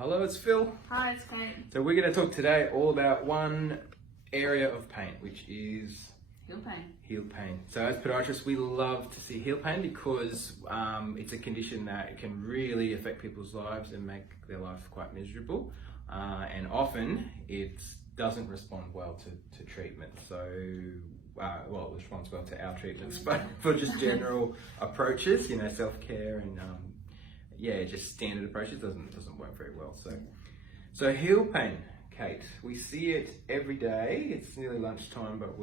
Hello, it's Phil. Hi, it's Kate. So we're going to talk today all about one area of pain, which is Heel pain. heel pain. So as podiatrists, we love to see heel pain because it's a condition that can really affect people's lives and make their life quite miserable. And often it doesn't respond well to treatment. So, well, it responds well to our treatments, but for just general approaches, self-care and just standard approaches doesn't work very well. So heel pain, Kate, we see it every day. It's nearly lunchtime, but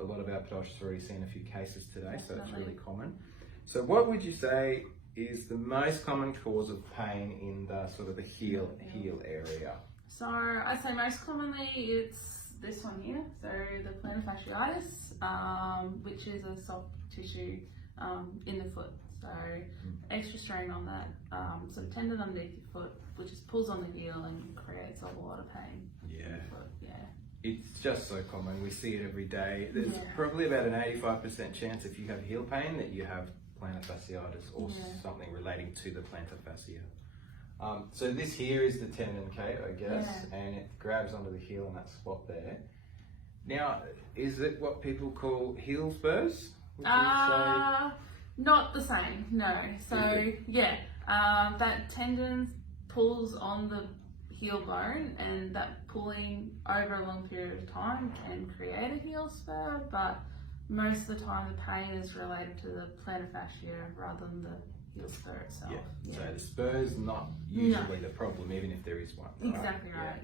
a lot of our podiatrists have already seen a few cases today, so it's really common. So what would you say is the most common cause of pain in the sort of the heel area? So I'd say most commonly it's this one here, so the Plantar Fasciitis, which is a soft tissue in the foot. So extra strain on that sort of tendon underneath your foot, which just pulls on the heel and creates a lot of pain. It's just so common. We see it every day. There's probably about an 85% chance if you have heel pain that you have plantar fasciitis or something relating to the plantar fascia. So this here is the tendon, Kate, I guess, and it grabs onto the heel in that spot there. Now, is it what people call heel spurs? Would you say? Not the same, no. So that tendon pulls on the heel bone, and that pulling over a long period of time can create a heel spur, but most of the time the pain is related to the plantar fascia rather than the heel spur itself. So the spur is not usually the problem, even if there is one. Exactly right.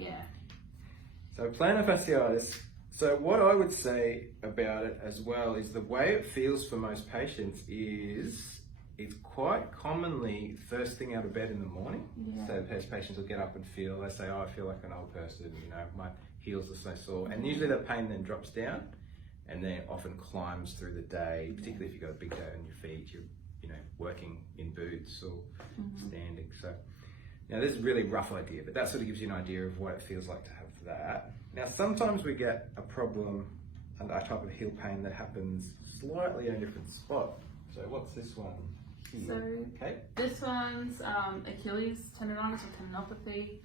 So plantar fasciitis. So what I would say about it as well is the way it feels for most patients is it's quite commonly first thing out of bed in the morning. So patients will get up and they say, I feel like an old person, my heels are so sore. And usually that pain then drops down and then often climbs through the day, particularly if you've got a big day on your feet, you're working in boots or standing. So now this is a really rough idea, but that sort of gives you an idea of what it feels like to have that. Now sometimes we get a problem and a type of heel pain that happens slightly in a different spot. So what's this one here? This one's Achilles Tendonitis or tendinopathy,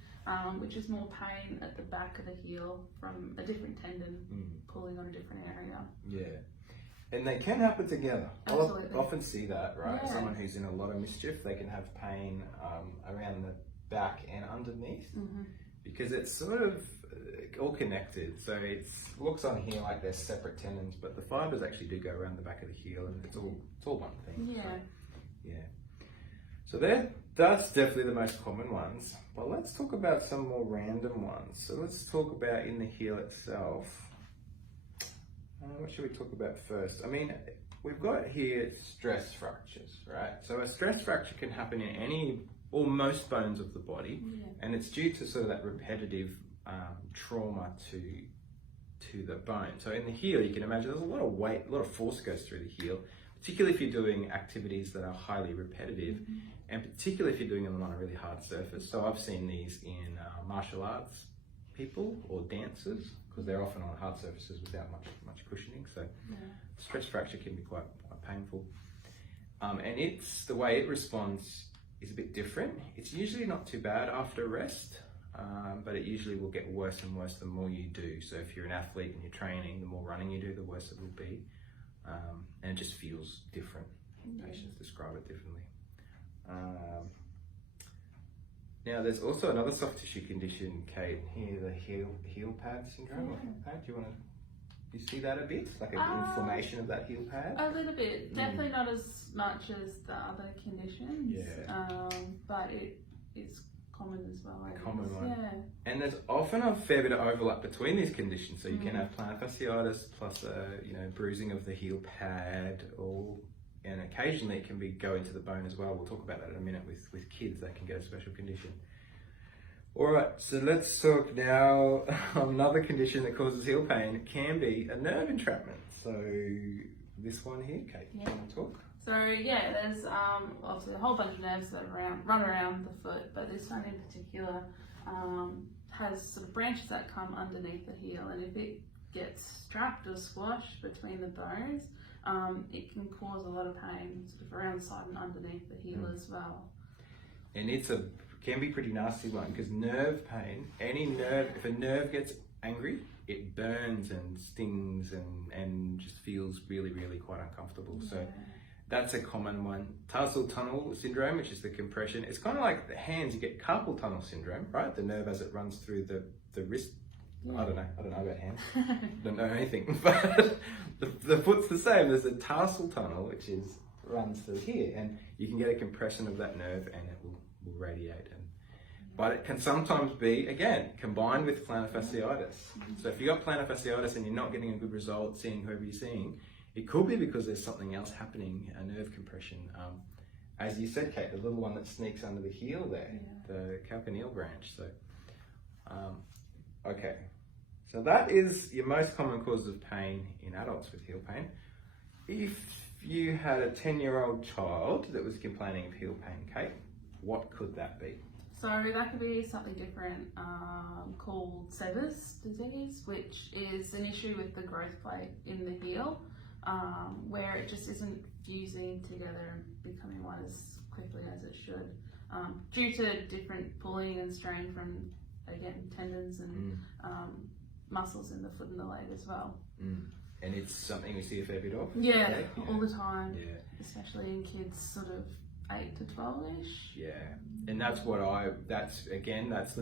which is more pain at the back of the heel from a different tendon pulling on a different area. And they can happen together. Absolutely. I'll often see that, right? Someone who's in a lot of mischief, they can have pain around the back and underneath because it's sort of all connected. So it looks on here like they're separate tendons, but the fibers actually do go around the back of the heel, and it's all one thing. So that's definitely the most common ones. But let's talk about some more random ones. So let's talk about in the heel itself. What should we talk about first? I mean, we've got here stress fractures, right? So a stress fracture can happen in any or most bones of the body, and it's due to sort of that repetitive trauma to the bone. So in the heel, you can imagine there's a lot of weight, a lot of force goes through the heel, particularly if you're doing activities that are highly repetitive, and particularly if you're doing them on a really hard surface. So I've seen these in martial arts people or dancers, because they're often on hard surfaces without much cushioning. So stress fracture can be quite painful. And the way it responds is a bit different. It's usually not too bad after rest, but it usually will get worse and worse the more you do. So if you're an athlete and you're training, the more running you do, the worse it will be. And it just feels different. Patients describe it differently. Now there's also another soft tissue condition, Kate, here, the heel pad syndrome or heel pad. Do you see that a bit? Like an inflammation of that heel pad? A little bit. Definitely not as much as the other conditions. But it is common as well. Common one. And there's often a fair bit of overlap between these conditions. So you can have plantar fasciitis plus bruising of the heel pad, and occasionally it can go into the bone as well. We'll talk about that in a minute with kids. They can get a special condition. All right, so let's talk now. Another condition that causes heel pain can be a nerve entrapment. So this one here, Kate, do you want to talk? So there's obviously a whole bunch of nerves that run around the foot, but this one in particular has sort of branches that come underneath the heel, and if it gets strapped or squashed between the bones, it can cause a lot of pain sort of around the side and underneath the heel as well. And it's a can be pretty nasty one, because nerve pain, if a nerve gets angry, it burns and stings and just feels really, really quite uncomfortable. So that's a common one. Tarsal tunnel syndrome, which is the compression. It's kind of like the hands, you get carpal tunnel syndrome, right? The nerve as it runs through the wrist. I don't know about hands. Don't know anything. But the foot's the same. There's a tarsal tunnel, which runs through here, and you can get a compression of that nerve and it will radiate. But it can sometimes be, again, combined with plantar fasciitis. So if you've got plantar fasciitis and you're not getting a good result seeing whoever you're seeing, it could be because there's something else happening, a nerve compression. As you said, Kate, the little one that sneaks under the heel there, the calcaneal branch. So, okay. So that is your most common cause of pain in adults with heel pain. If you had a 10-year-old child that was complaining of heel pain, Kate, what could that be? So that could be something different called Sever's disease, which is an issue with the growth plate in the heel, where it just isn't fusing together and becoming one as quickly as it should, due to different pulling and strain from, again, tendons and muscles in the foot and the leg as well. And it's something we see a fair bit of? Yeah, all the time, especially in kids sort of 8 to 12-ish. Yeah, and that's the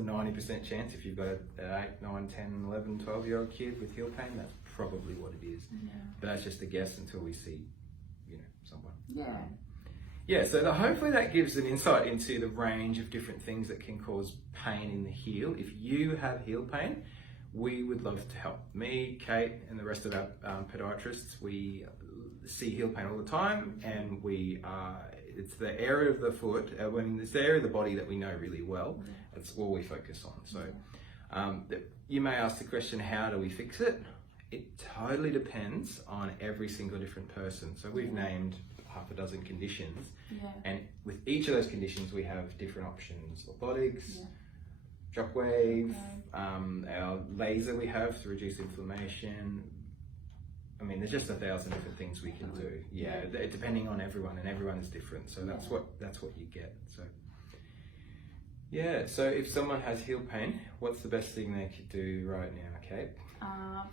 90% chance. If you've got an 8, 9, 10, 11, 12-year-old kid with heel pain, that's probably what it is. But that's just a guess until we see, someone. Yeah, so hopefully that gives an insight into the range of different things that can cause pain in the heel. If you have heel pain, we would love to help. Me, Kate, and the rest of our podiatrists, we see heel pain all the time, and it's the area of the foot, it's the area of the body that we know really well. That's all we focus on. So you may ask the question, how do we fix it? It totally depends on every single different person. So we've named half a dozen conditions, and with each of those conditions we have different options. Orthotics, shockwave, our laser we have to reduce inflammation. I mean, there's just 1,000 different things we can do. Depending on everyone, and everyone is different. So that's what you get. So so if someone has heel pain, what's the best thing they could do right now, Kate?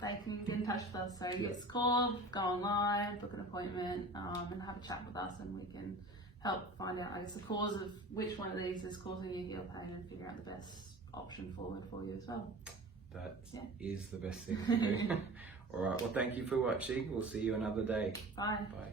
They can get in touch with us. So give us a call, go online, book an appointment, and have a chat with us, and we can help find out, the cause of which one of these is causing your heel pain, and figure out the best option forward for you as well. That is the best thing to do. All right, well, thank you for watching. We'll see you another day. Bye. Bye.